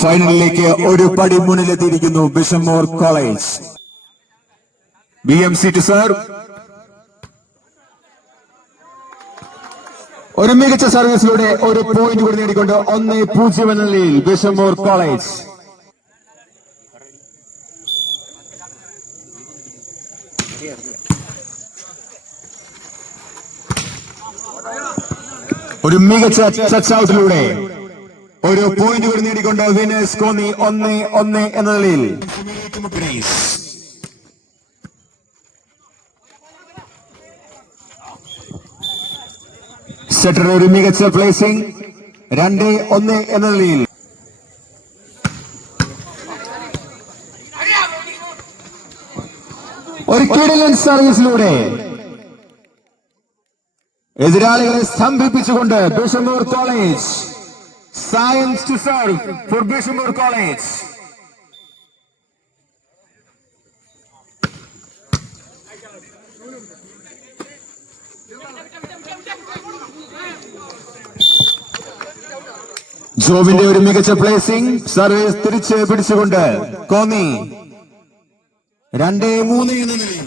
ഫൈനലിലേക്ക് ഒരു പടി മുന്നിലെത്തിയിരിക്കുന്നു ബിഷമോർ കോളേജ്. BMC to serve. ഒരു മികച്ച സർവീസിലൂടെ ഒരു പോയിന്റ് കൂടി നേടിക്കൊണ്ട് 1-0 എന്ന നിലയിൽ ബിഷമോർ കോളേജ്. ഒരു മികച്ച ടച്ച് ഔട്ടിലൂടെ ഒരു പോയിന്റ് കൂടി നേടിക്കൊണ്ട് വിനേഴ്സ് കോന്നി 1-1 എന്ന നിലയിൽ. സെറ്റർ ഒരു മികച്ച പ്ലേസിംഗ് 2-1 എന്ന നിലയിൽ. ഒരു കിടിലൻ സർവീസിലൂടെ എതിരാളികളെ സ്തംഭിപ്പിച്ചുകൊണ്ട് Bishop Moore College. Science to serve for Bishop Moore College. ജോവിന്റെ ഒരു മികച്ച പ്ലേസിംഗ് സർവീസ് തിരിച്ച് പിടിച്ചുകൊണ്ട് കോന്നി 2-3 എന്ന നിലയിൽ.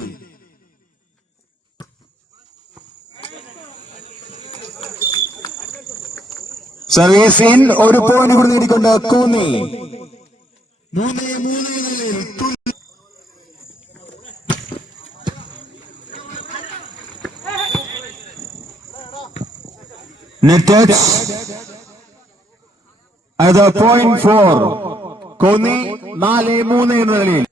സർവീസ് ഇൻ ഒരു പോയിന്റ് കൂടി നേടിക്കൊണ്ട് കോന്നി 3-3 എന്ന നിലയിൽ. നെറ്റ് ടച്ച് അത് 0.4 കോന്നി 4-3 എന്ന നിലയിൽ.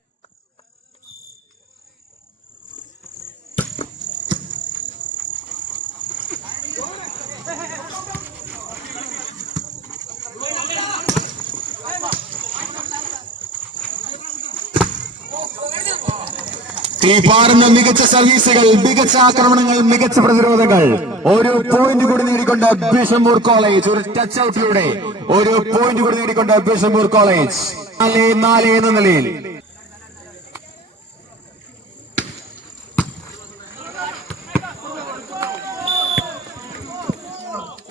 തീപാറുന്ന മികച്ച സർവീസുകൾ, മികച്ച ആക്രമണങ്ങൾ, മികച്ച പ്രതിരോധങ്ങൾ. ഒരു പോയിന്റ് കൂടി നേടിക്കൊണ്ട് ബിഷമോർ കോളേജ്. ഒരു ടച്ച് ഔട്ടിലൂടെ ഒരു പോയിന്റ് കൂടി നേടിക്കൊണ്ട് ബിഷമോർ കോളേജ് 4-4 എന്ന നിലയിൽ.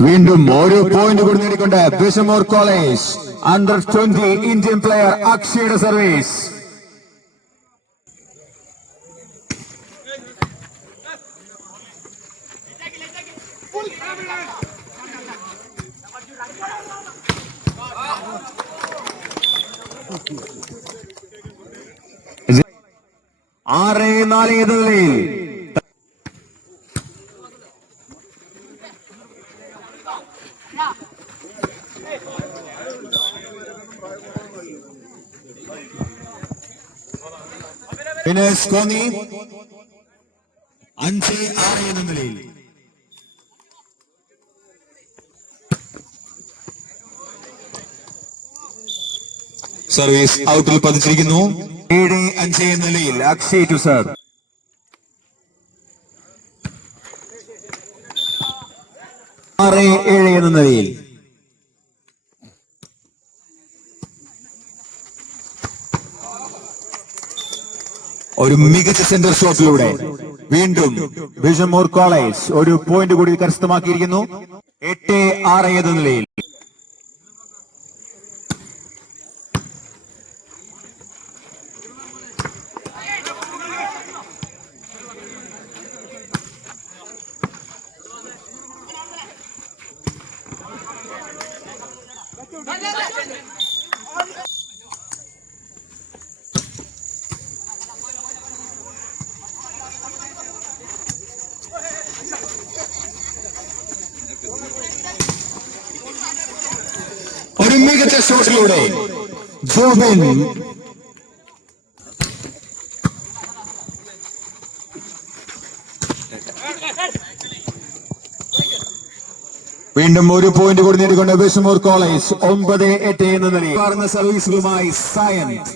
വീണ്ടും ഒരു പോയിന്റ് കൂടി നേടിക്കൊണ്ട് Bishop Moore College. Under-20 Indian player അക്ഷയുടെ സർവീസ്. ആറ് 4 എന്ന നിലയിൽ. വിനേഴ്സ് കോന്നി 5-6 എന്ന നിലയിൽ. സർവീസ് ഔട്ടിൽ പതിച്ചിരിക്കുന്നു. 7-5 എന്ന നിലയിൽ അക്ഷയ് ടു സർവ്. ആറ് 7 എന്ന നിലയിൽ. ഒരു മികച്ച സെന്റർ ഷോട്ടിലൂടെ വീണ്ടും ബിഷമോർ കോളേജ് ഒരു പോയിന്റ് കൂടി കരസ്ഥമാക്കിയിരിക്കുന്നു. 8-6 എന്ന നിലയിൽ. ഒരു മികച്ച ഷോട്ടിലൂടെ ജോബിൻ വീണ്ടും ഒരു പോയിന്റ് കൂടി നേടിക്കൊണ്ട് ബിഷമോർ കോളേജ് 9-8 എന്ന നിലയിൽ. സർവീസുകളുമായി സയൻസ്.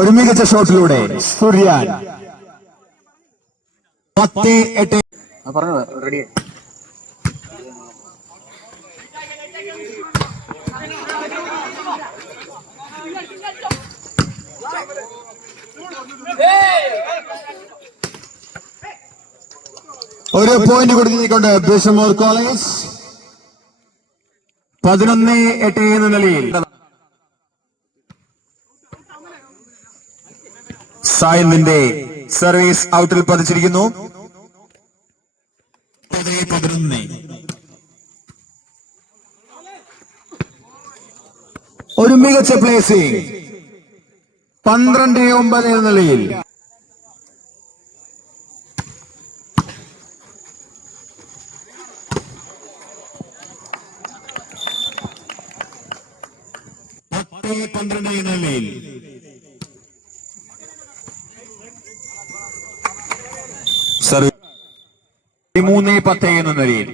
ഒരു മികച്ച ഷോട്ടിലൂടെ സൂര്യാൻ 10-8. പറഞ്ഞു റെഡി. ഒരു പോയിന്റ് കൊടുത്തിരിക്കൊണ്ട് ബിഷമൂർ കോളേജ് 11-8 എന്ന നിലയിൽ. സായിലിന്റെ സർവീസ് ഔട്ടിൽ പതിച്ചിരിക്കുന്നു. 11. ഒരു മികച്ച പ്ലേസിംഗ് 12-9 എന്ന നിലയിൽ. സർവീസ് 13-10 എന്ന നിലയിൽ.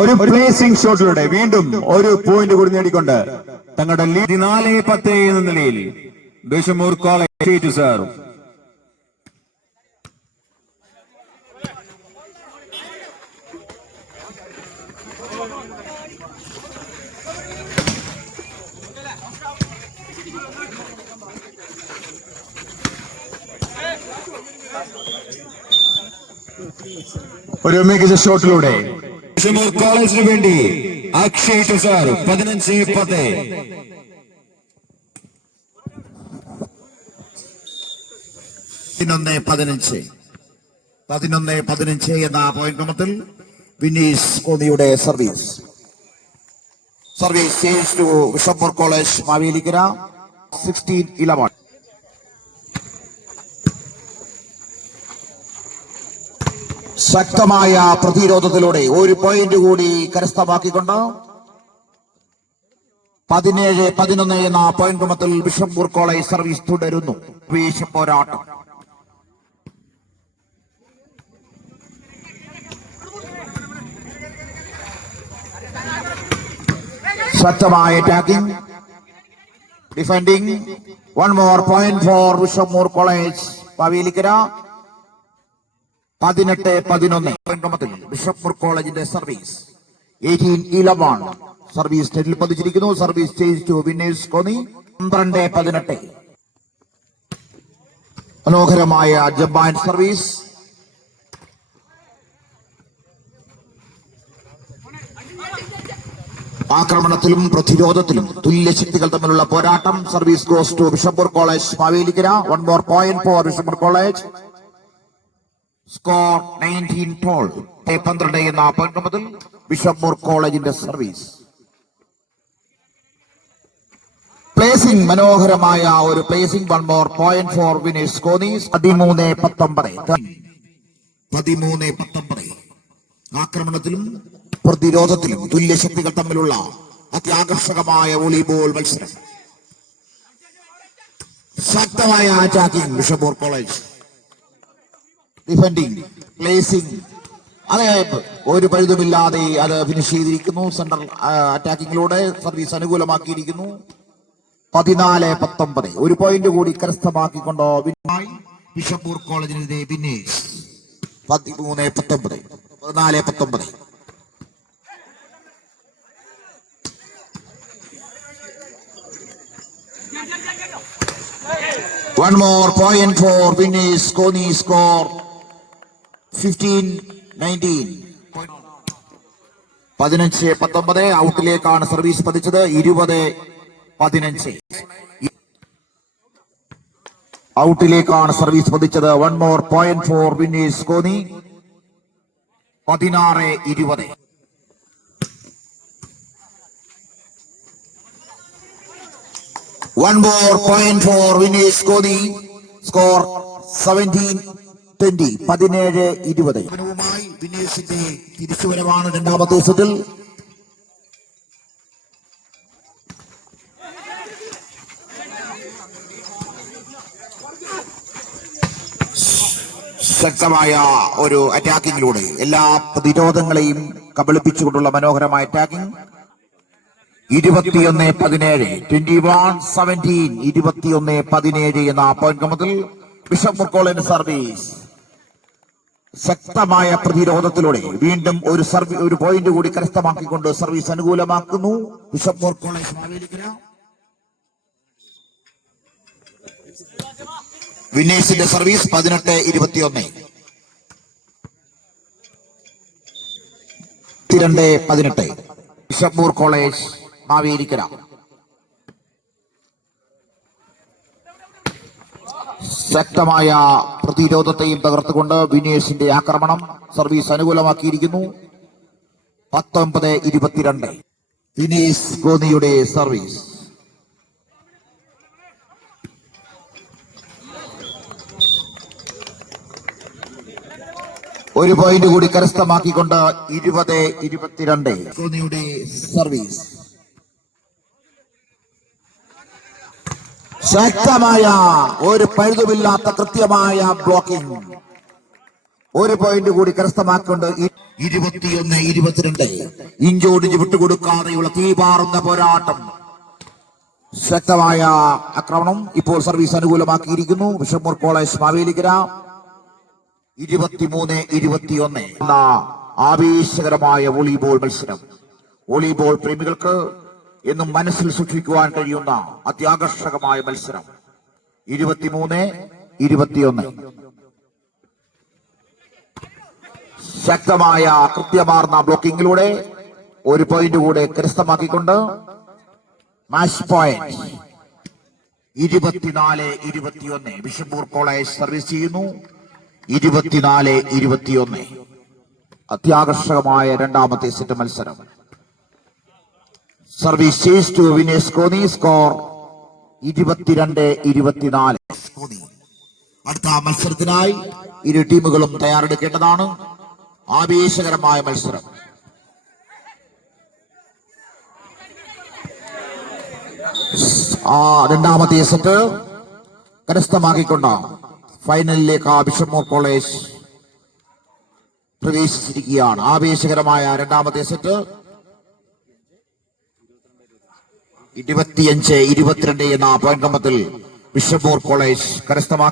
ഒരു പ്ലേസിംഗ് ഷോട്ടിലൂടെ വീണ്ടും ഒരു പോയിന്റ് കൂടി നേടിക്കൊണ്ട് തങ്ങളുടെ ലീഡ് 14-10 എന്ന നിലയിൽ ബിഷമൂർ കോളേജ് സാർ. ഒരു മികച്ച ഷോട്ടിലൂടെ ബിഷമൂർ കോളേജിന് വേണ്ടി അക്ഷയ് തുഷാർ 15-10. 11-15 എന്ന പോയിന്റ് ക്രമത്തിൽ വിനീഷ് കോന്നിയുടെ service change to Bishop Moore College Mavelikkara 16-11. ശക്തമായ പ്രതിരോധത്തിലൂടെ ഒരു പോയിന്റ് കൂടി കരസ്ഥമാക്കിക്കൊണ്ട് 17-11 എന്ന പോയിന്റ് ക്രമത്തിൽ ബിഷമൂർ കോളേജ് സർവീസ് തുടരുന്നു. പോരാട്ടം ശക്തമായ attacking defending. 1 more point for Bishop Moore College Mavelikkara. 18-11 ക്രമത്തിൽ ബിഷമൂർ കോളേജിന്റെ സർവീസ് 18-11 സർവീസ് നെറ്റിൽ പതിച്ചിരിക്കുന്നു. Service change to Vineesh Konni 12-18. മനോഹരമായ ജംബാൻ സർവീസ്. ആക്രമണത്തിലും പ്രതിരോധത്തിലും തുല്യ ശക്തികൾ തമ്മിലുള്ള പോരാട്ടം. Service goes to Bishop Moore College Mavelikkara. 1 more point for Bishop Moore College. Score 19-12. 12 എന്ന പോയിന്റ് ക്രമത്തിൽ ബിഷമൂർ കോളേജിന്റെ സർവീസ്. പ്ലേസിംഗ് മനോഹരമായ ഒരു placing. 1 more point for Vineesh Konni. 13-19. ആക്രമണത്തിലും പ്രതിരോധത്തിലും തുല്യ ശക്തികൾ തമ്മിലുള്ള അത്യാകർഷകമായ വോളിബോൾ മത്സരം. ശക്തമായ അറ്റാക്കിംഗ് ബിഷമൂർ കോളേജ്. ഡിഫെൻഡിംഗ് പ്ലേസിംഗ് അതെ ഒരു പഴുതുമില്ലാതെ അത് ഫിനിഷ് ചെയ്തിരിക്കുന്നു. Central അറ്റാക്കിങ്ങിലൂടെ service അനുകൂലമാക്കിയിരിക്കുന്നു. 14-19 ഒരു പോയിന്റ് കൂടി കരസ്ഥമാക്കിക്കൊണ്ടോ ബിഷമൂർ കോളേജിനെതിരെ Vineesh. 13-19 14-19. One more point for Vinesh Koni. Score 15-19. 15-19 ഔട്ടിലേക്കാണ് സർവീസ് പതിച്ചത്. 20-15 ഔട്ടിലേക്കാണ് സർവീസ് പതിച്ചത്. 1 more point for Vinesh Koni. 16-20. One more point for Vinesh Koni. Score 17-20. 17-20. വിനേഷിന്റെ തിരിച്ചുവരവാണ് രണ്ടാമത്തെ സെറ്റിൽ. ശക്തമായ ഒരു അറ്റാക്കിങ്ങിലൂടെ എല്ലാ പ്രതിരോധങ്ങളെയും കബളിപ്പിച്ചുകൊണ്ടുള്ള മനോഹരമായ അറ്റാക്കിംഗ്. 21-17 21-17 21-17 എന്ന പോയിന്റ് ക്രമത്തിൽ ബിഷമൂർ കോളേജ് സർവീസ്. ശക്തമായ പ്രതിരോധത്തിലൂടെ വീണ്ടും ഒരു പോയിന്റ് കൂടി കരസ്ഥമാക്കിക്കൊണ്ട് സർവീസ് അനുകൂലമാക്കുന്നു ബിഷപ്പ് മോർ കോളേജ് മാവേലിക്കര. വിന്നേഴ്സിന്റെ service 18-21. 22-18 Bishop Moore College Mavelikkara. ശക്തമായ പ്രതിരോധത്തെയും തകർത്തുകൊണ്ട് വിനേഷിന്റെ ആക്രമണം സർവീസ് അനുകൂലമാക്കിയിരിക്കുന്നു. 19-22 വിനേഷ് ഗോനിയുടെ സർവീസ്. ഒരു പോയിന്റ് കൂടി കരസ്ഥമാക്കിക്കൊണ്ട് 20-22 ഗോനിയുടെ സർവീസ്. ശക്തമായ ഒരു പഴുതുമില്ലാത്ത കൃത്യമായ ബ്ലോക്കിംഗ്. ഒരു പോയിന്റ് കൂടി കരസ്ഥമാക്കൊണ്ട് 21-22 ഇഞ്ചോടിഞ്ച് വിട്ടുകൊടുക്കാതെയുള്ള തീപാറുന്ന പോരാട്ടം. ശക്തമായ ആക്രമണം ഇപ്പോൾ സർവീസ് അനുകൂലമാക്കിയിരിക്കുന്നു ബിഷപ്പ് മോർ കോളേജ് മാവേലിക്കര. 23-21 എന്ന ആവേശകരമായ വോളിബോൾ മത്സരം. വോളിബോൾ പ്രേമികൾക്ക് എന്നും മനസ്സിൽ സൂക്ഷിക്കുവാൻ കഴിയുന്ന അത്യാകർഷകമായ മത്സരം. 23-21 ശക്തമായ കൃത്യമാർന്ന ബ്ലോക്കിങ്ങിലൂടെ ഒരു പോയിന്റ് കൂടെ കരസ്ഥമാക്കിക്കൊണ്ട് match point. 24-21 Bishop Moore College service ചെയ്യുന്നു. 24-21 അത്യാകർഷകമായ രണ്ടാമത്തെ സെറ്റ് മത്സരം. സർവീസ് ചേസ് ടു വിനേഷ് കോന്നി. സ്കോർ 22-24. അടുത്ത മത്സരത്തിനായി ഇരു ടീമുകളും തയ്യാറെടുക്കേണ്ടതാണ്. ആവേശകരമായ മത്സരം. രണ്ടാമത്തെ സെറ്റ് കരസ്ഥമാക്കിക്കൊണ്ട് ഫൈനലിലേക്ക് ബിഷപ്പ് മോർ കോളേജ് പ്രവേശിച്ചിരിക്കുകയാണ്. ആവേശകരമായ രണ്ടാമത്തെ സെറ്റ് 25-22 എന്ന പോയിന്റ് ക്രമത്തിൽ ബിഷപ്പ് മോർ കോളേജ് കരസ്ഥമാക്കി.